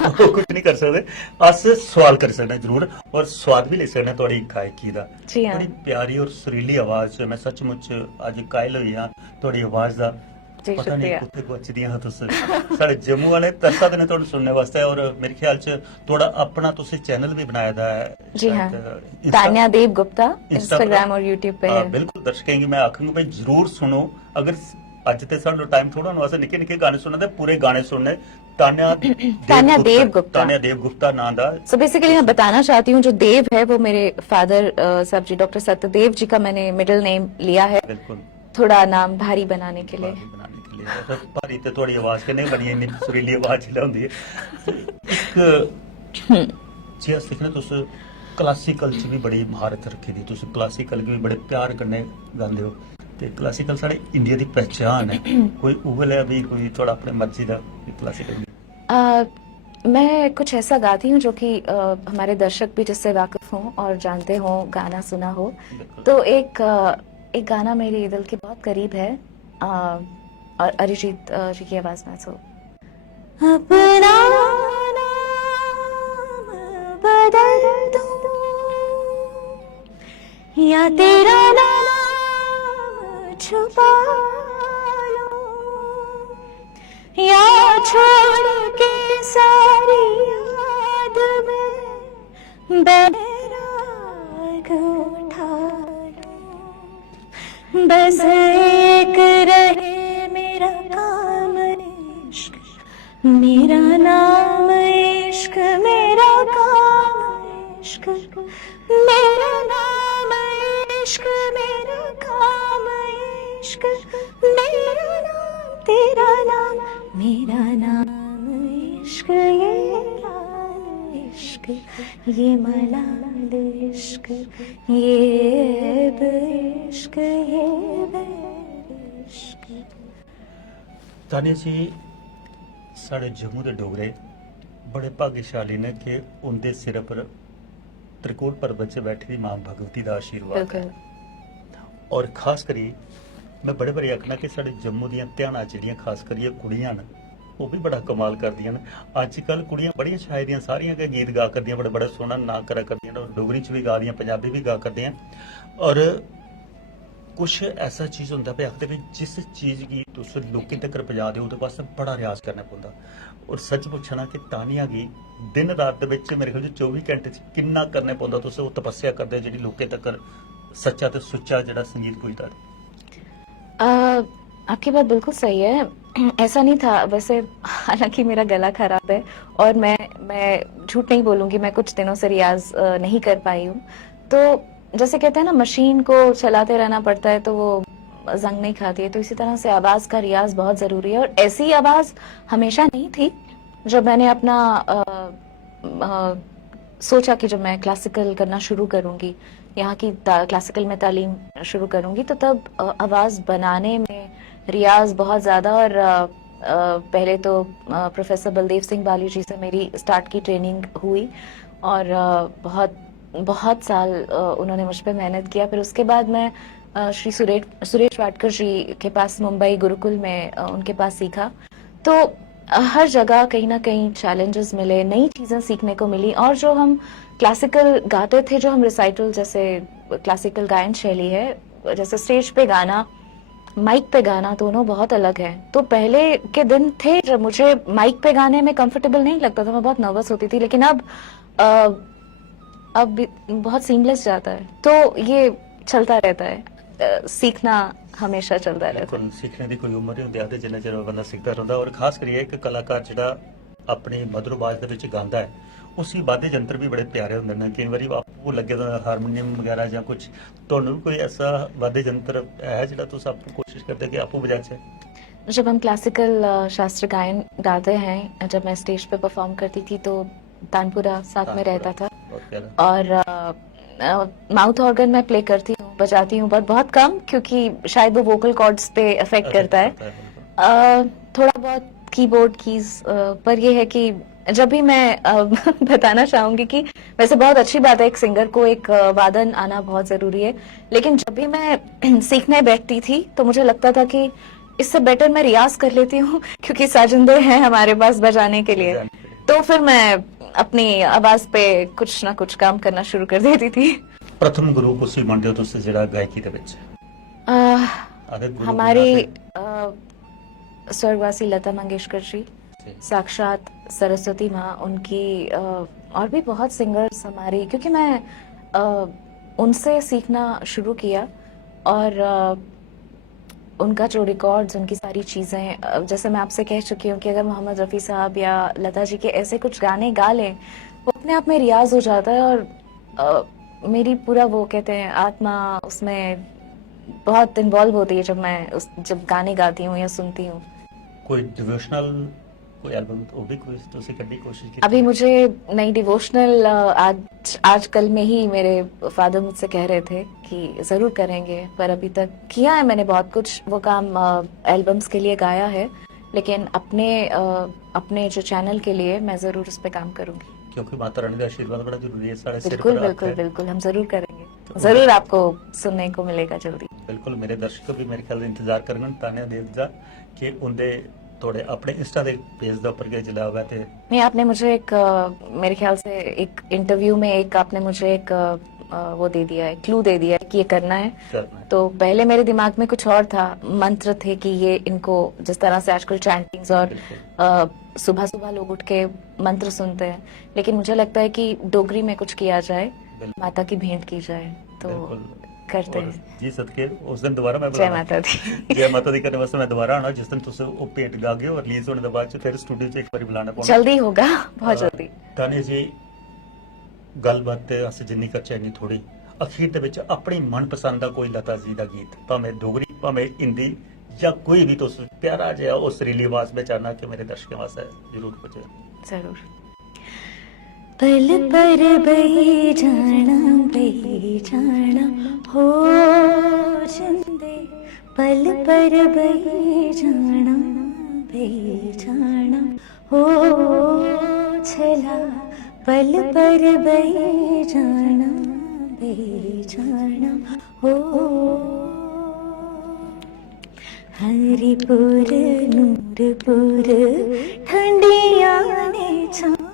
ਉਹ कुछ नहीं कर सकते। अस सवाल कर सकते हैं जरूर, और स्वाद भी ले सकते हैं थोड़ी गायकी दा। जी हाँ। बड़ी प्यारी और सुरीली आवाज, मैं सचमुच अज कायल होई हां थोड़ी आवाज दा। जी, पता नहीं शुक्रिया। कुत्ते गुआचदियां हां तुस। साढ़े जम्मू वाले तरसा दे ने तुहानू सुनने वास्ते, और मेरे ख्याल च थोड़ा अपना तुसी चैनल भी बनाया दा है जी हाँ, शायद, तान्या देव गुप्ता Instagram इंस्टाग्राम और यूट्यूब पे है। बिल्कुल दर्शकें गी मैं आखूंगा भाई जरूर सुनो। अगर अज ते साडा टाइम थोड़ा होने वास्ते निक्के निक्के गाने सुनने ते पूरे गाने सुनने। तान्या देव गुप्ता। तान्या देव गुप्ता नाम दा। सो बेसिकली मैं बताना चाहती हूँ, जो देव है वो मेरे फादर साहब जी डॉक्टर सत्यदेव जी का मैंने मिडिल नेम लिया है, बिल्कुल थोड़ा नाम भारी बनाने के लिए। भारी बनाने के लिए। तो भारी ते थोड़ी आवाज के नहीं बनी, इतनी सुरीली आवाज जिला होंदी है। एक जे अस दिक्खने तुस क्लासिकल च भी बड़ी महारत रखी दी, तुस क्लासिकल भी बड़े प्यार कन्नै गांदे हो, ते क्लासिकल साढ़े इंडिया दी पहचान है। कोई उगल है भी, कोई थोड़ा अपने मर्जी दा क्लासिकल। मैं कुछ ऐसा गाती हूँ जो कि हमारे दर्शक भी जिससे वाकिफ हों और जानते हों, गाना सुना हो। तो एक गाना मेरे दिल के बहुत करीब है, और अरिजीत जी की आवाज में। सो अपना नाम बदल दूं या तेरा नाम छुपा लूं, या छोड़ के सारी याद में बैराग उठा लूं, बस एक रहे मेरा काम इश्क, मेरा नाम इश्क, मेरा काम इश्क, मेरा नाम इश्क, मेरा काम इश्क, मेरा नाम तेरा नाम, मेरा नाम इश्क, ये लाल इश्क, ये मलाल इश्क, ये इश्क, ये इश्क। तानिया जी, साढ़े जम्मू के डोगरे बड़े भाग्यशाली ने कि उनके सिर पर त्रिकोण पर्वत से बैठी दी मां भगवती का आशीर्वाद है। और खास करी मैं बड़े बारी आखना कि साढ़े जम्मू दियां ध्याना जिहड़ियां खास करिए कुड़ियां न, वो भी बड़ा कमाल करदियां न। अजकल कुड़ियां बड़ियां शायरियां सारियां के गीत गा करदियां, बड़ा बड़ा सोहना ना करा करदियां, और डोगरी च भी गा दियां, पंजाबी भी गा करदियां। और कुछ ऐसा चीज होंदा पे आखदे भी जिस चीज की तुस लोकें तक पजा दे ओहदे वास्ते बड़ा रियाज करना पौंदा। और सच पुछना कि तानिया गी दिन रात दे विच मेरे ख्याल 24 घंटे च किन्ना करना पौंदा, तुस वो तपस्या करदे जेहड़ी लोकें तक सच्चा ते सुच्चा जेहड़ा संगीत पुजदा। आपकी बात बिल्कुल सही है। ऐसा नहीं था वैसे, हालांकि मेरा गला खराब है और मैं झूठ नहीं बोलूंगी, मैं कुछ दिनों से रियाज नहीं कर पाई हूँ। तो जैसे कहते हैं ना, मशीन को चलाते रहना पड़ता है तो वो जंग नहीं खाती है, तो इसी तरह से आवाज का रियाज बहुत जरूरी है। और ऐसी आवाज हमेशा नहीं थी। जब मैंने अपना सोचा कि जब मैं क्लासिकल करना शुरू करूंगी, यहाँ की क्लासिकल में तालीम शुरू करूंगी, तो तब आवाज बनाने में रियाज बहुत ज्यादा। और पहले तो प्रोफेसर बलदेव सिंह बाली जी से मेरी स्टार्ट की ट्रेनिंग हुई, और बहुत साल उन्होंने मुझ पे मेहनत किया। फिर उसके बाद मैं श्री सुरेश वाडकर जी के पास मुंबई गुरुकुल में उनके पास सीखा। तो हर जगह कहीं ना कहीं चैलेंजेस मिले, नई चीजें सीखने को मिली। और जो हम क्लासिकल गाते थे, जो हम रिसाइटल जैसे क्लासिकल गायन शैली है, जैसे स्टेज पे गाना, माइक पे गाना, दोनों बहुत अलग है। तो पहले के दिन थे जब मुझे माइक पे गाने में कंफर्टेबल नहीं लगता था, मैं बहुत नर्वस होती थी। लेकिन अब बहुत सीमलेस जाता है। तो ये चलता रहता है, सीखना हमेशा चलता रहता है। बिल्कुल सीखने की कोई उम्र नहीं ਹੁੰਦੀ ਆਦੇ ਜਿੰਨਾ ਚਿਰ ਬੰਦਾ ਸਿੱਖਦਾ ਰਹਿੰਦਾ ਔਰ ਖਾਸ ਕਰੀਏ ਇੱਕ ਕਲਾਕਾਰ ਜਿਹੜਾ ਆਪਣੀ ਮਧੁਰ ਆਵਾਜ਼ ਦੇ ਵਿੱਚ ਗਾਉਂਦਾ ਹੈ ਉਸੀ ਵਾद्य ਯੰਤਰ ਵੀ ਬੜੇ ਪਿਆਰੇ ਹੁੰਦੇ ਨੇ ਕਈ ਵਾਰੀ ਆਪੂ ਲੱਗੇ ਤਾਂ ਹਾਰਮੋਨੀਅਮ ਵਗੈਰਾ ਜਾਂ ਕੁਝ ਤੁਹਾਨੂੰ ਵੀ ਕੋਈ ਐਸਾ ਵਾद्य यंत्र है ਜਿਹੜਾ ਤੁਸੀਂ ਆਪੂ ਕੋਸ਼ਿਸ਼ ਕਰਦੇ ਕਿ ਆਪੂ ਵਜਾ ਸਕੇ जब हम क्लासिकल शास्त्र गायन गाते हैं, जब मैं स्टेज पे परफॉर्म करती थी तो तानपुरा साथ में रहता था। बहुत प्यारा और माउथ ऑर्गन मैं प्ले करती हूँ, बजाती हूँ, बट बहुत कम, क्योंकि शायद वो वोकल कॉर्ड्स पे इफेक्ट करता है। बिल्कुल। थोड़ा बहुत कीबोर्ड कीज, पर ये है कि जब भी मैं बताना चाहूंगी कि वैसे बहुत अच्छी बात है, एक सिंगर को एक वादन आना बहुत जरूरी है, लेकिन जब भी मैं सीखने बैठती थी तो मुझे लगता था कि इससे बेटर मैं रियाज कर लेती हूँ, क्योंकि साजिंदे हैं हमारे पास बजाने के लिए। तो फिर मैं अपनी आवाज पे कुछ ना कुछ काम करना शुरू कर देती थी। प्रथम गुरु ਤੁਸੀਂ ਮੰਨਦੇ ਹੋ ਤੁਸੀਂ ਜਿਹੜਾ ਗਾਇਕੀ ਦੇ ਵਿੱਚ ਅਰੇ ਗੁਰੂ हमारी स्वर्गवासी लता मंगेशकर जी, साक्षात सरस्वती माँ, उनकी और भी बहुत सिंगर्स हमारी, क्योंकि मैं उनसे सीखना शुरू किया और उनका जो रिकॉर्ड्स, उनकी सारी चीज़ें, जैसे मैं आपसे कह चुकी हूँ कि अगर मोहम्मद रफ़ी साहब या लता जी के ऐसे कुछ गाने गा लें, वो अपने आप में रियाज हो जाता है और मेरी पूरा वो कहते हैं आत्मा उसमें बहुत इन्वॉल्व होती है जब गाने गाती हूँ या सुनती हूँ। कोई डिवोशनल कोई एल्बम वो भी कोई ਤੁਸੀਂ ਕੱਢੀ कोशिश की अभी मुझे नई डिवोशनल आजकल में ही मेरे फादर मुझसे कह रहे थे कि जरूर करेंगे, पर अभी तक किया है मैंने बहुत कुछ, वो काम एल्बम्स के लिए गाया है, लेकिन अपने जो चैनल के लिए मैं जरूर उस पर काम करूंगी। क्योंकि माता रानी का आशीर्वाद बड़ा जरूरी है साढ़े सिर बिल्कुल पर बिल्कुल आपका है। बिल्कुल, हम जरूर करेंगे, जरूर आपको सुनने को मिलेगा जल्दी। बिल्कुल मेरे दर्शक भी मेरे ख्याल से इंतजार करन ताने देव दा कि उनदे थोड़े अपने इंस्टा दे पेज दे ऊपर के जिला हुआ थे नहीं, आपने मुझे एक मेरे ख्याल से एक इंटरव्यू में एक आपने मुझे एक वो दे दिया है, क्लू दे दिया है कि ये करना है। करना है। तो पहले मेरे दिमाग में कुछ और था, मंत्र थे कि ये इनको जिस तरह से आजकल चैंटिंग्स और सुबह सुबह लोग उठ के मंत्र सुनते हैं, लेकिन मुझे लगता है कि डोगरी में कुछ किया जाए, बिल्कुल। माता की भेंट की जाए, तो बिल्कुल। करते और हैं। जी सदके उस दिन दोबारा मैं जय बुलाना। माता दी। जय माता दी करने वास्ते मैं दोबारा आना जिस दिन तुसे वो भेंट गा गए और रिलीज होने के बाद च फिर स्टूडियो च एक बार बुलाना पौना जल्दी होगा, बहुत जल्दी। ताने जी ਗੱਲਬਾਤ ਤੇ ਅਸੀਂ ਜਿੰਨੀ ਕਰਚੇ ਇੰਨੀ ਥੋੜੀ ਅਖੀਰ ਦੇ ਵਿੱਚ ਆਪਣੀ ਮਨਪਸੰਦ ਦਾ ਕੋਈ ਲਤਾ ਜੀ ਦਾ ਗੀਤ ਭਾਵੇਂ ਡੋਗਰੀ ਭਾਵੇਂ ਹਿੰਦੀ ਜਾਂ ਕੋਈ ਵੀ ਤੁਸੀਂ ਪਿਆਰਾ ਜਿਹਾ ਉਸ ਰੀਲੀ ਆਵਾਜ਼ ਵਿੱਚ ਆਣਾ ਕਿ ਮੇਰੇ ਦਰਸ਼ਕਾਂ ਵਾਸਤੇ ਜ਼ਰੂਰ ਪੁੱਛੇ जरूर। पल पर बही जाना हो जिंदे, पल पर बही जाना हो छला, पल पर बही जाना हो हरिपुर नूरपुर ठंडिया ने छावा,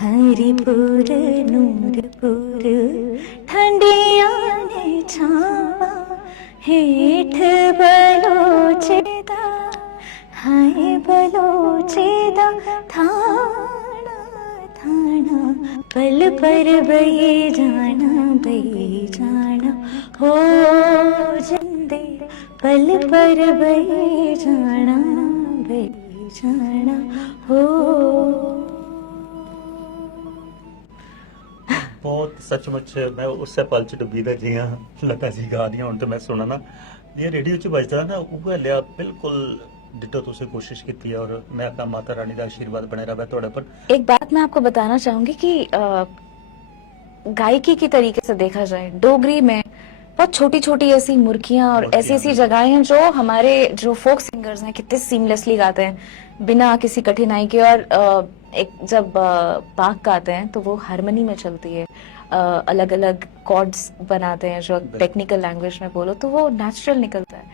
हरिपुर नूरपुर ठंडिया ने छावा, हेठ बलोचेदा हाय बलोचेदा थाना थाना, पल पर बही जाना हो जिंदे, पल पर बही जाना हो। ਬਹੁਤ ਸੱਚਮੁੱਚ ਮੈਂ ਉਸੇ ਪਲ ਚ ਡੁੱਬੀ ਦਾ ਜੀਆਂ ਲਤਾ ਜੀ ਗਾ ਦੀਆਂ ਹੁਣ ਤੇ ਮੈਂ ਸੁਣਾ ਨਾ ਇਹ ਰੇਡੀਓ ਚ ਵੱਜਦਾ ਨਾ ਉਹ ਲਿਆ ਬਿਲਕੁਲ डिटो तुसे कोशिश की है और मैं अपना माता रानी का आशीर्वाद बने रहा थोड़े पर। एक बात मैं आपको बताना चाहूंगी कि गायकी की तरीके से देखा जाए, डोगरी में बहुत छोटी छोटी ऐसी मुर्कियां और ऐसी ऐसी जगहें हैं जो हमारे जो फोक सिंगर्स हैं कितने सीमलेसली गाते हैं बिना किसी कठिनाई के, और एक जब पाक गाते हैं तो वो हारमोनी में चलती है, अलग अलग कॉर्ड्स बनाते हैं, जो टेक्निकल लैंग्वेज में बोलो तो वो नेचुरल निकलता है।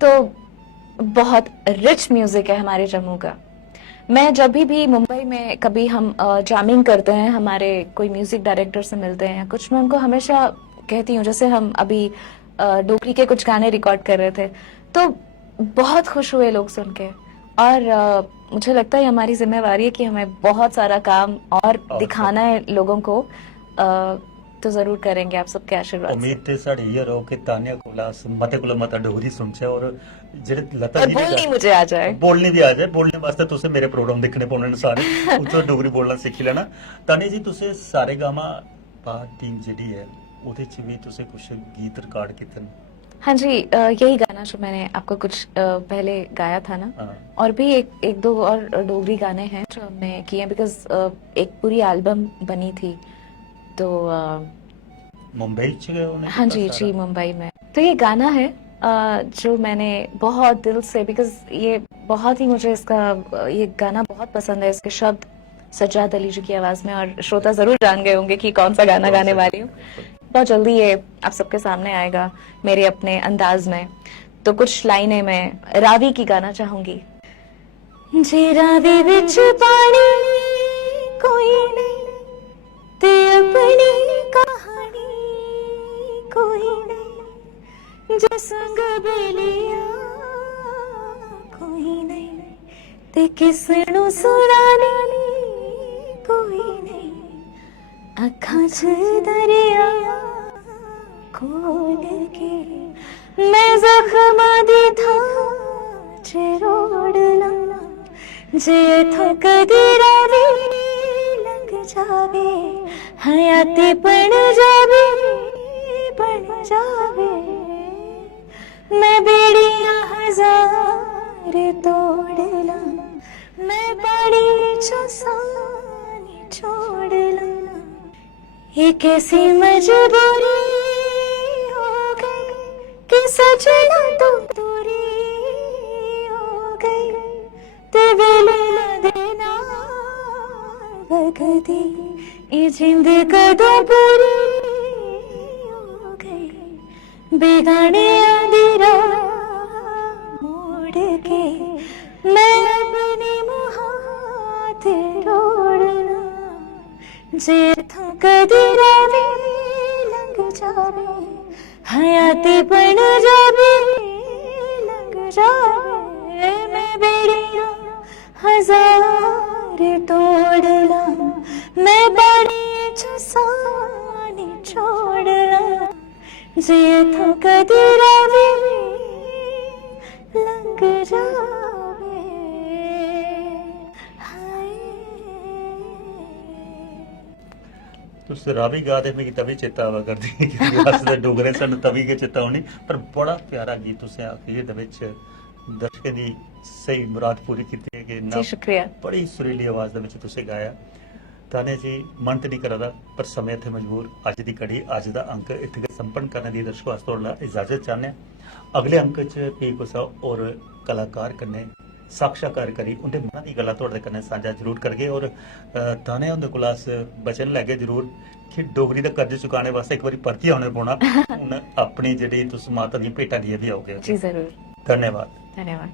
तो बहुत रिच म्यूजिक है हमारे जम्मू का। मैं जब भी मुंबई में कभी हम जैमिंग करते हैं, हमारे कोई म्यूजिक डायरेक्टर से मिलते हैं कुछ, मैं उनको हमेशा कहती हूँ, जैसे हम अभी डोगरी के कुछ गाने रिकॉर्ड कर रहे थे तो बहुत खुश हुए लोग सुन के, और मुझे लगता है हमारी जिम्मेवारी है कि हमें बहुत सारा काम और दिखाना है लोगों को, तो जरूर करेंगे आप सबके आशीर्वाद से। उम्मीद ते साड़ी ये रहो कि तानिया कोला मते कोला मता डोगरी सुनचे और जेह्ड़े लता और जी ने बोलनी मुझे आ जाए। बोलनी भी आ जाए, बोलने वास्ते तुसें मेरे प्रोग्राम दिक्खने पौने न सारे उत्थों डोगरी बोलना सिक्खी लैना। तानिया जी तुसें सारे गामा पा टीम जेह्ड़ी है ओह्दे च भी तुसें कुछ गीत रिकॉर्ड कीते न। हाँ जी, यही गाना जो मैंने आपको कुछ पहले गाया था ना, हाँ। और भी एक दो और डोगरी गाने हैं जो हमने किए हैं, बिकॉज एक पूरी एल्बम बनी थी, तो मुंबई च गए उन्हें हाँ जी जी, मुंबई में। तो ये गाना है जो मैंने बहुत दिल से, बिकॉज ये बहुत ही मुझे इसका ये गाना बहुत पसंद है, इसके शब्द सज्जाद अली जी की आवाज में, और श्रोता जरूर जान गए होंगे कि कौन सा गाना गाने वाली हूँ। बहुत जल्दी ये आप सबके सामने आएगा मेरे अपने अंदाज में। तो कुछ लाइनें मैं रावी की गाना चाहूंगी। जे रावी विच पानी कोई नहीं, ते अपनी कहानी कोई नहीं, जे संग बेलिया कोई नहीं, ते किसनू सुनानी कोई नहीं, अखां च दरिया खोल के मैं जख्मां दी थां च रोड़ लां, जे इत्थों कदी रावी लंघ जावे, हयाती बन जावे मैं बेड़ियां हजार तोड़ लां, मैं पानी चो सानी छोड़ लां, ये कैसी मजबूरी हो गई कि सजना तो दूरी हो गई, ते वेले देना भगदी ये जिंद कदों पूरी हो गई, बेगाने दी राह मोड़ के मैं अपने मुहां ते रोड़ना, जे इत्थों कदी रावी लंघ जावे, हयाती बन जावे लंघ जावे, मैं बेड़ियां हजार तोड़ लां, मैं पानी च सानी छोड़ लां, जे इत्थों कदी रावी लंघ जावे। हाय तुस रावी गा दे मिगी तभी चेता आवा करदी है कि अस ते डोगरे सन तभी के चेता होनी, पर बड़ा प्यारा गीत तुसें आखिर दे विच दर्शकें दी सही मुराद पूरी कीती है कि जी शुक्रिया। बड़ी सुरीली आवाज दे विच तुसें गाया। ताने जी मन ते नहीं करदा पर समय थे मजबूर, अज दी कड़ी अज दा अंक इत्थे गै संपन्न करने दी दर्शकों वास्ते तुहाडा इजाजत चाहने। अगले अंक च भी कुसा और कलाकार कन्नै साक्षात्कार करी उंदे मना दी गल्लां तुहाडे कन्नै सांझा जरूर करगे, और ताने उंदे कोला अस वचन लैगे जरूर कि डोगरी दा कर्ज चुकाने वास्ते एक बारी परतियै औने पौना, हुन अपनी जेह्ड़ी तुस माता दी भेटां दियां भी आओगे। जी जरूर। धन्यवाद। धन्यवाद।